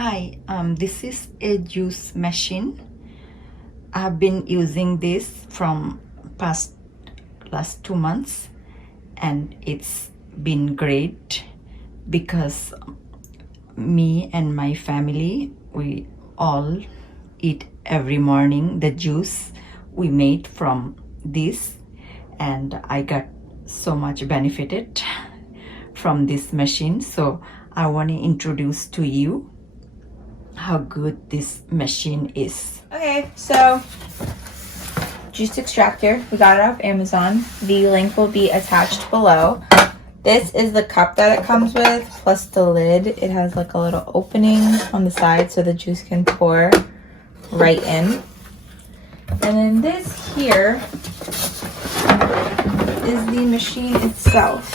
Hi, this is a juice machine. I've been using this from last 2 months, and it's been great because me and my family, we all eat every morning the juice we made from this, and I got so much benefited from this machine. So I want to introduce to you how good this machine is. Okay, so juice extractor, we got it off Amazon. The link will be attached below. This is the cup that it comes with, plus the lid. It has like a little opening on the side so the juice can pour right in. And then this here is the machine itself.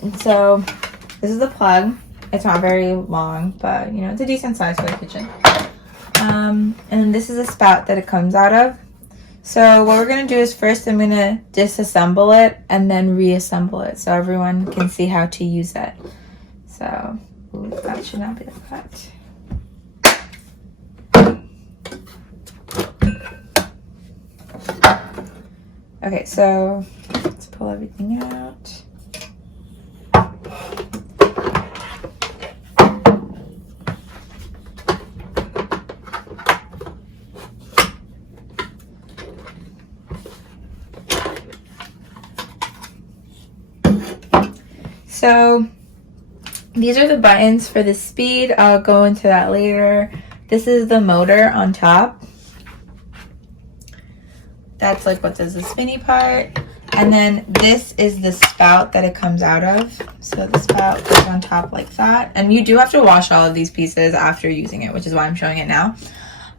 And so this is the plug. It's not very long, but you know, it's a decent size for the kitchen. And then this is a spout that it comes out of. So what we're gonna do is first I'm gonna disassemble it and then reassemble it so everyone can see how to use it. So, ooh, that should not be like that. Okay, so let's pull everything out. So these are the buttons for the speed. I'll go into that later. This is the motor on top. That's like what does the spinny part. And then this is the spout that it comes out of. So the spout goes on top like that. And you do have to wash all of these pieces after using it, which is why I'm showing it now.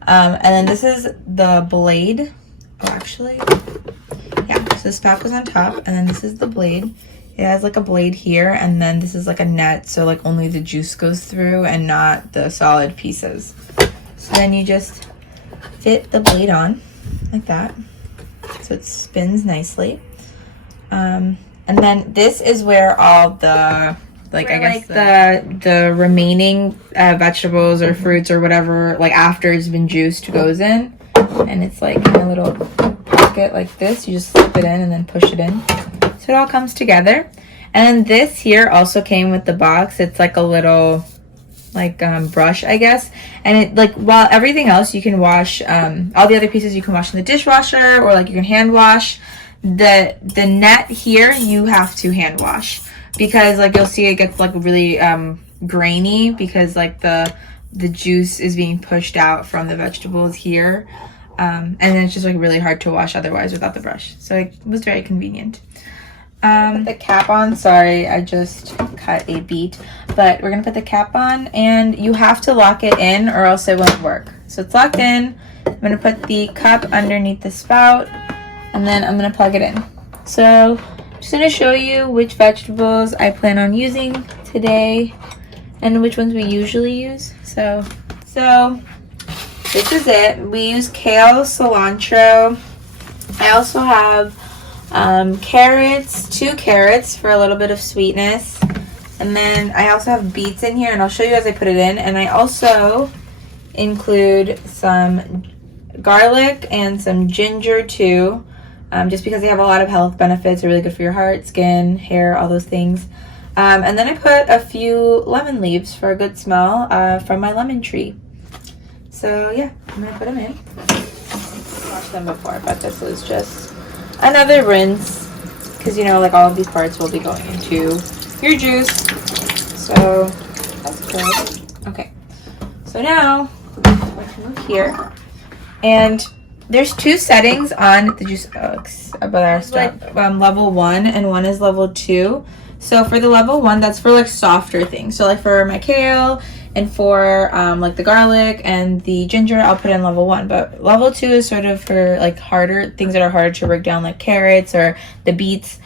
And then this is the blade. Oh, actually, yeah, so the spout goes on top, and then this is the blade. It has like a blade here, and then this is like a net, so like only the juice goes through and not the solid pieces. So then you just fit the blade on like that, so it spins nicely. And then this is where all the the remaining vegetables or fruits or whatever, like after it's been juiced, goes in, and it's like in a little pocket like this. You just slip it in and then push it in. So it all comes together. And this here also came with the box. It's like a little brush, I guess. And it like, while everything else you can wash, all the other pieces you can wash in the dishwasher or like you can hand wash, the net here you have to hand wash, because like you'll see it gets like really grainy because like the juice is being pushed out from the vegetables here. And then it's just like really hard to wash otherwise without the brush. So it was very convenient. Put the cap on. Sorry, I just cut a beet, but we're gonna put the cap on, and you have to lock it in or else it won't work. So it's locked in. I'm gonna put the cup underneath the spout, and then I'm gonna plug it in. So I'm just gonna show you which vegetables I plan on using today and which ones we usually use. So this is it. We use kale, cilantro. I also have carrots, 2 carrots for a little bit of sweetness. And then I also have beets in here, and I'll show you as I put it in. And I also include some garlic and some ginger too, just because they have a lot of health benefits. They're really good for your heart, skin, hair, all those things. And then I put a few lemon leaves for a good smell from my lemon tree. So yeah, I'm gonna put them in. I've washed them before, but this was just another rinse, because you know, like all of these parts will be going into your juice. So that's good. Okay, so now we're going to move here, and there's 2 settings on the juice. Level 1 and one is level 2. So for the level 1, that's for like softer things. So like for my kale and for like the garlic and the ginger, I'll put in level 1. But level 2 is sort of for like harder things that are harder to break down, like carrots or the beets.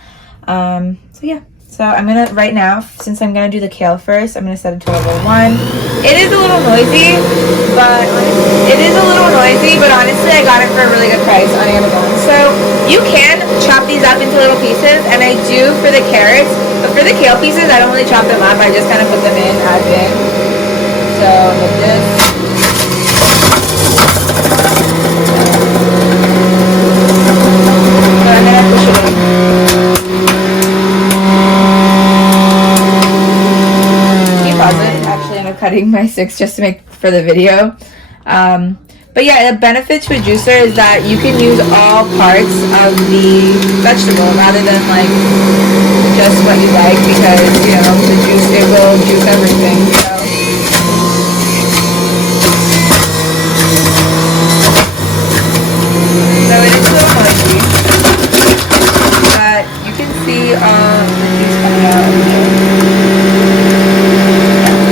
So yeah. So I'm gonna, right now, since I'm gonna do the kale first, I'm gonna set it to level 1. It is a little noisy, but honestly, I got it for a really good price on Amazon. So you can chop these up into little pieces, and I do for the carrots. But For the kale pieces, I don't really chop them up. I just kind of put them in as in. So with this. So I'm gonna push it in. Can you pause it? Actually, I'm cutting my sticks just to make for the video. But yeah, the benefit to a juicer is that you can use all parts of the vegetable rather than like just what you like, because you know the juice, it will juice everything. So it is a little noisy, but you can see the juice coming out of here.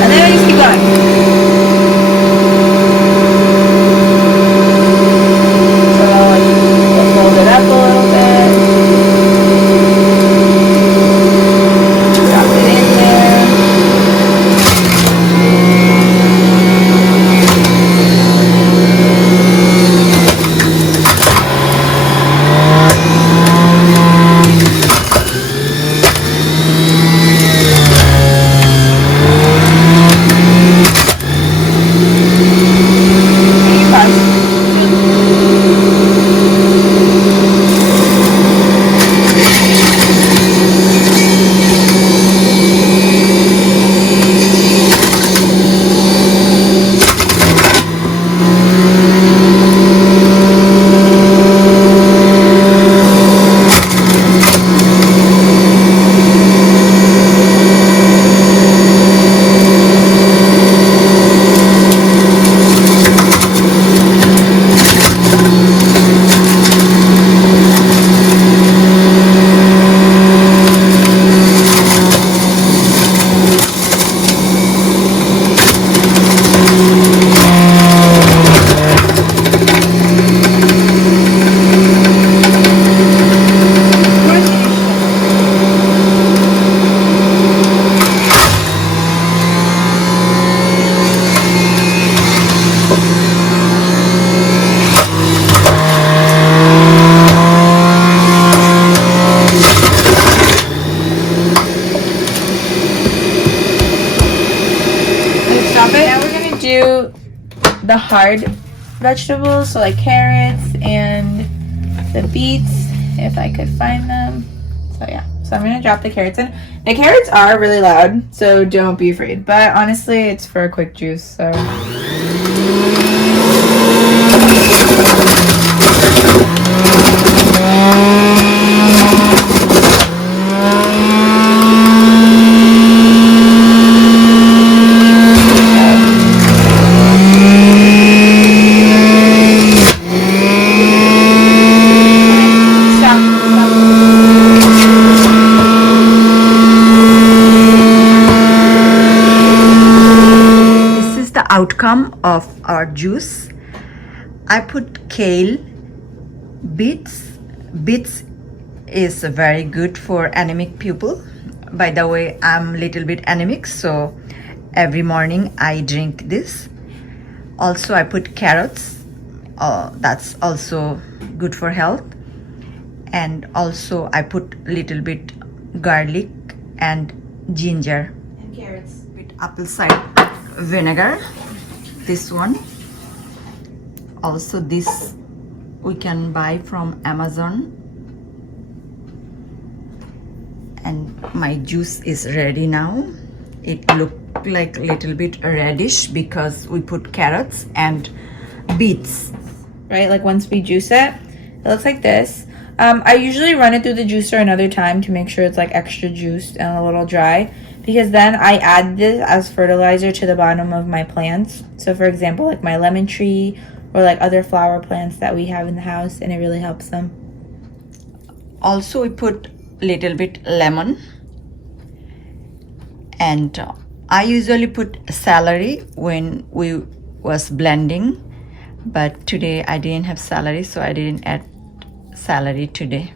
And then I just keep going. The hard vegetables, so like carrots and the beets, if I could find them. So yeah, so I'm gonna drop the carrots in. The carrots are really loud, so don't be afraid, but honestly it's for a quick juice, so outcome of our juice. I put kale, beets. Beets is very good for anemic people. By the way, I'm little bit anemic, so every morning I drink this. Also I put carrots, that's also good for health. And also I put little bit garlic and ginger and carrots with apple cider vinegar. This one also, this we can buy from Amazon. And my juice is ready now. It looked like a little bit reddish because we put carrots and beets, right? Like once we juice it, it looks like this. I usually run it through the juicer another time to make sure it's like extra juiced and a little dry, because then I add this as fertilizer to the bottom of my plants. So for example, like my lemon tree or like other flower plants that we have in the house, and it really helps them. Also we put little bit lemon, and I usually put celery when we was blending, but today I didn't have celery, so I didn't add celery today.